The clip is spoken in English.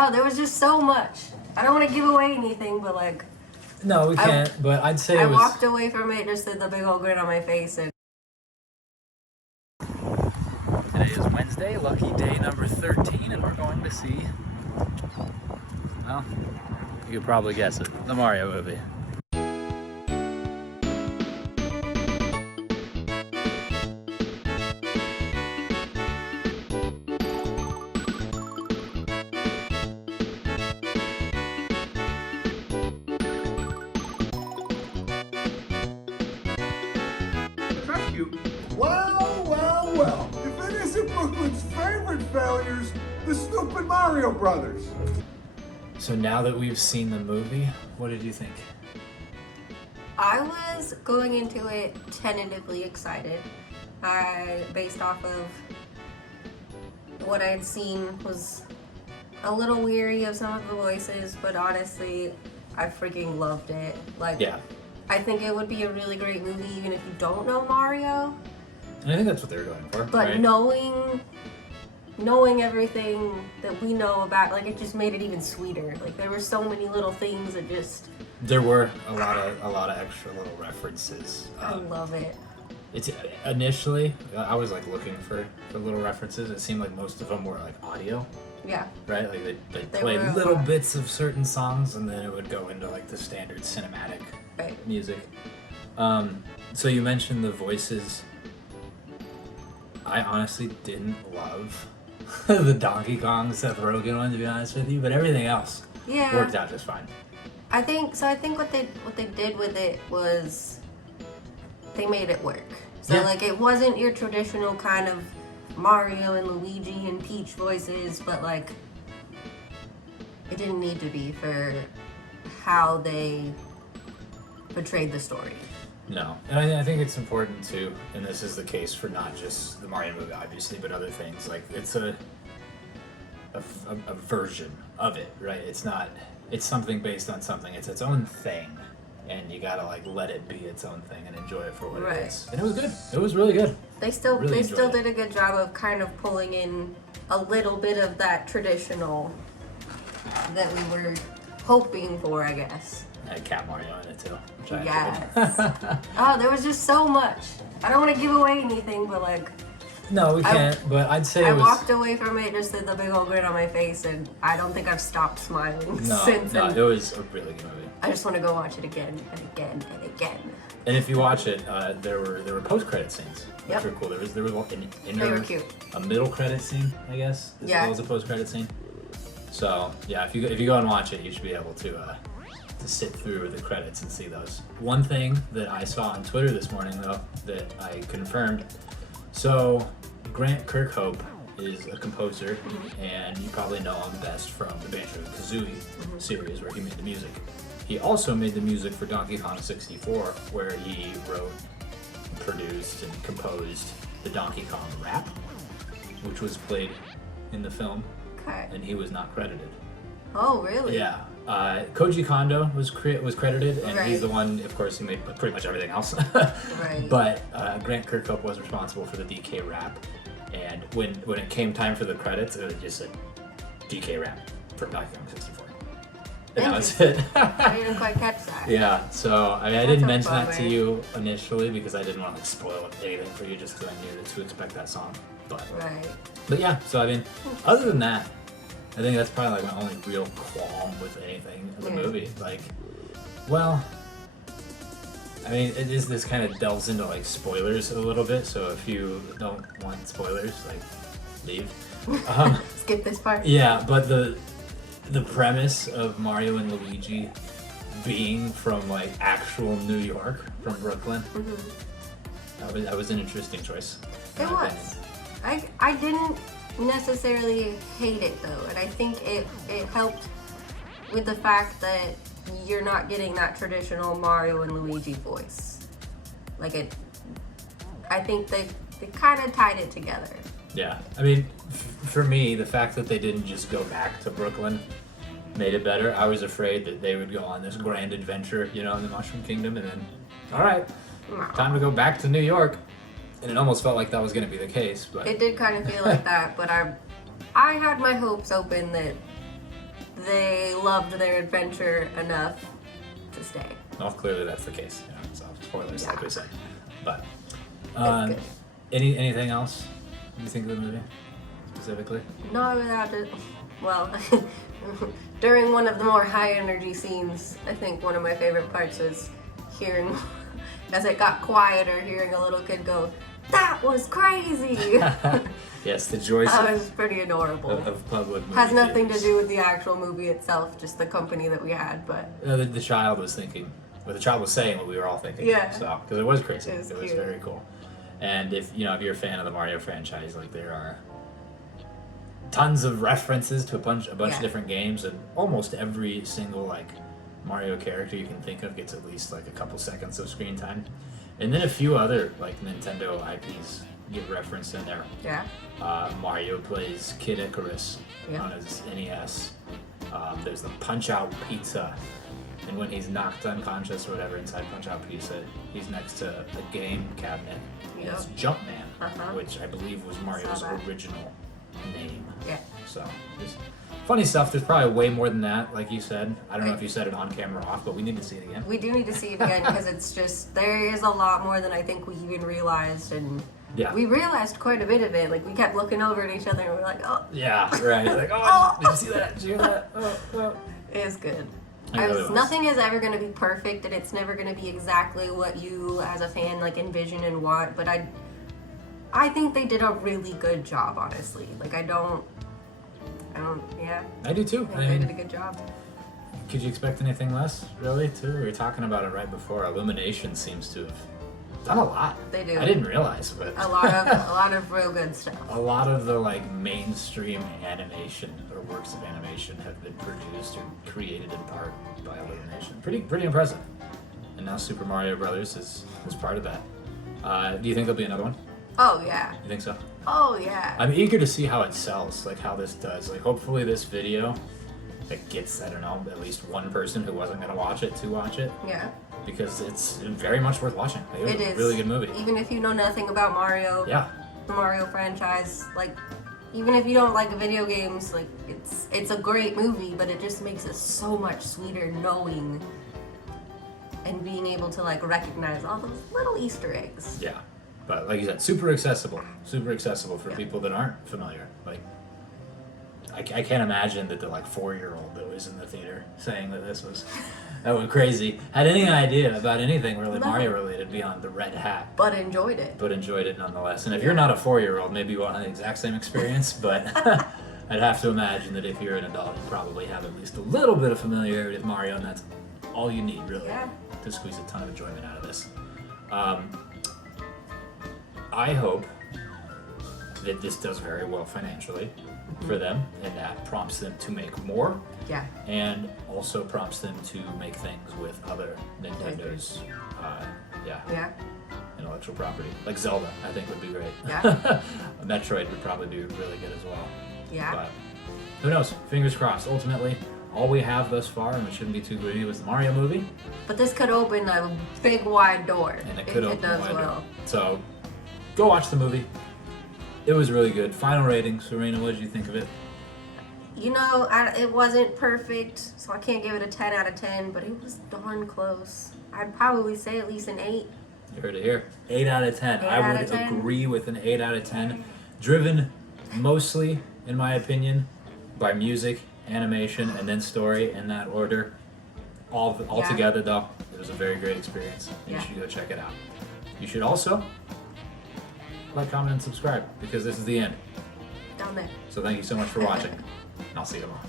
Oh, there was just so much. I don't want to give away anything, but like... No, we can't, but I'd say I it was... walked away from it just with a big old grin on my face. And Today is Wednesday, lucky day number 13, and we're going to see... Well, you could probably guess it. The Mario movie. Well, if it isn't Brooklyn's favorite failures, the stupid Mario Brothers. So now that we've seen the movie, what did you think? I was going into it tentatively excited. Based off of what I had seen, was a little weary of some of the voices, but honestly, I freaking loved it. Like, Yeah. I think it would be a really great movie even if you don't know Mario. And I think that's what they were going for, But right? knowing everything that we know about, like, it just made it even sweeter. Like, there were so many little things that just... There were a lot of extra little references. I love it. It's initially I was like looking for little references. It seemed like most of them were like audio, Yeah. right? Like they They played were a little lot. bits of certain songs, and then it would go into like the standard cinematic Right. music. So you mentioned the voices. I honestly didn't love the Donkey Kong Seth Rogen one, to be honest with you, but everything else Yeah. worked out just fine. I think what they did with it was they made it work. So Yeah. like it wasn't your traditional kind of Mario and Luigi and Peach voices, but like it didn't need to be for how they portrayed the story. No, and I think it's important too, and this is the case for not just the Mario movie, obviously, but other things. Like it's a version of it, right? It's something based on something. It's its own thing, and you gotta like let it be its own thing and enjoy it for what Right. it is. And it was good. It was really good. They still Really still enjoyed did a good job of kind of pulling in a little bit of that traditional that we were hoping for, I guess. I had Cat Mario in it too, which I Yes. enjoyed. Oh, there was just so much. I don't want to give away anything, but like No, we can't. But I'd say I it was. walked away from it just with a big old grin on my face, and I don't think I've stopped smiling since. No, And it was a really good movie. I just want to go watch it again and again and again. And if you watch it, there were post-credit scenes, which Yep. were cool. There was an inner, They were cute. a middle credit scene, I guess, as Yeah. well as a post-credit scene. So yeah, if you go and watch it, you should be able to sit through the credits and see those. One thing that I saw on Twitter this morning, though, that I confirmed. So Grant Kirkhope is a composer, and you probably know him best from the Banjo-Kazooie series, where he made the music. He also made the music for Donkey Kong 64, where he wrote, produced, and composed the Donkey Kong rap, which was played in the film, Okay. and he was not credited. Oh, really? Yeah. Koji Kondo was credited, and he's Right. the one, of course, who made pretty much everything else. Right. But Grant Kirkhope was responsible for the DK rap, and when it came time for the credits, it just said DK rap from Donkey Kong 64. And that was it. I didn't quite catch that. Yeah, so I That's didn't a mention that to bummer. you initially because I didn't want to spoil anything for you, just because I knew to expect that song. Right. But yeah, so I mean, other than that, I think that's probably like my only real qualm with anything in the Yeah. movie. Like, well, I mean, this kind of delves into like spoilers a little bit. So if you don't want spoilers, like, leave. Skip this part. Yeah, but the premise of Mario and Luigi being from like actual New York, from Brooklyn, that was an interesting choice. in It my was. opinion. I didn't necessarily hate it though, and I think it helped with the fact that you're not getting that traditional Mario and Luigi voice. Like I think they kind of tied it together. Yeah, I mean, for me, the fact that they didn't just go back to Brooklyn made it better. I was afraid that they would go on this grand adventure, in the Mushroom Kingdom, and then, all right, time to go back to New York. And it almost felt like that was going to be the case, but It did kind of feel like that, but I had my hopes open that loved their adventure enough to stay. Well, clearly that's the case. Yeah, so spoilers, like we said. But It's good. anything else you think of the movie specifically? No, without it. Well, during one of the more high energy scenes, I think one of my favorite parts is hearing, as it got quieter, hearing a little kid go, "That was crazy!" Yes, the joys That was pretty adorable. of public movie Has nothing to theaters. do with the actual movie itself, just the company that we had, but The child was thinking, or the child was saying what we were all thinking. Yeah. So, because it was crazy. It was It was cute. very cool. And if you're a fan of the Mario franchise, like there are tons of references to a bunch of Yeah. different games, and almost every single like Mario character you can think of gets at least like a couple seconds of screen time. And then a few other like Nintendo IPs get referenced in there. yeah. Mario plays Kid Icarus Yeah. on his NES. There's the Punch Out Pizza, and when he's knocked unconscious or whatever inside Punch Out Pizza, he's next to a game cabinet. And Yep. it's Jumpman, Uh-huh. which I believe was Mario's that. original name. Yeah. So there's funny stuff. There's probably way more than that, like you said. I don't know Right. if you said it on camera or off, but we need to see it again. We do need to see it again because it's just, there is a lot more than I think we even realized, and Yeah. we realized quite a bit of it. Like, we kept looking over at each other and we were like, oh, Yeah, right. Like, oh, did you see that? Did you hear that? Oh. it is good. It really was. Nothing is ever going to be perfect, and it's never going to be exactly what you as a fan like envision and want, but I think they did a really good job, honestly. Like, yeah, I do too. I I think they did a mean, good job. could you expect anything less, really, too? We were talking about it right before. Illumination seems to have done a lot. They do. I didn't realize, but A lot of real good stuff. a lot of the like mainstream animation or works of animation have been produced or created in part by Illumination. Pretty impressive. And now Super Mario Brothers is part of that. Do you think there'll be another one? Oh, yeah. You think so? Oh, yeah. I'm eager to see how it sells, like how this does. Like hopefully this video that gets, I don't know, at least one person who wasn't gonna watch it to watch it, Yeah. because it's very much worth watching. Like, it was It a is. really good movie. Even if you know nothing about Mario, Yeah. the Mario franchise, like, even if you don't like video games, like, it's a great movie, but it just makes it so much sweeter knowing and being able to, like, recognize all those little Easter eggs. Yeah. But like you said, super accessible for people that aren't familiar. Like, I can't imagine that the like 4-year-old that was in the theater saying that that was crazy had any idea about anything really No. Mario related beyond the red hat, But enjoyed it. but enjoyed it nonetheless. And if you're not a 4-year-old, maybe you won't have the exact same experience, but I'd have to imagine that if you're an adult, you probably have at least a little bit of familiarity with Mario, and that's all you need really Yeah. to squeeze a ton of enjoyment out of this. I hope that this does very well financially for them, and that prompts them to make more, Yeah. and also prompts them to make things with other Nintendo's, Yeah. intellectual property. Like Zelda, I think would be great. Yeah. Metroid would probably be really good as well. Yeah. But who knows? Fingers crossed. Ultimately, all we have thus far, and we shouldn't be too greedy, was the Mario movie, But this could open a big wide door and it if could it open does wider. well. So, go watch the movie. It was really good. Final rating, Syriena, what did you think of it? You know, it wasn't perfect, so I can't give it a 10 out of 10, but it was darn close. I'd probably say at least an 8. You heard it here. 8 out of 10. 8 I out would of 10. agree with an 8 out of 10. Driven mostly, in my opinion, by music, animation, and then story in that order. All Yeah. together, though, it was a very great experience. And Yeah. you should go check it out. You should also like, comment, and subscribe, because this is the end. Down there. So thank you so much for watching. And I'll see you tomorrow.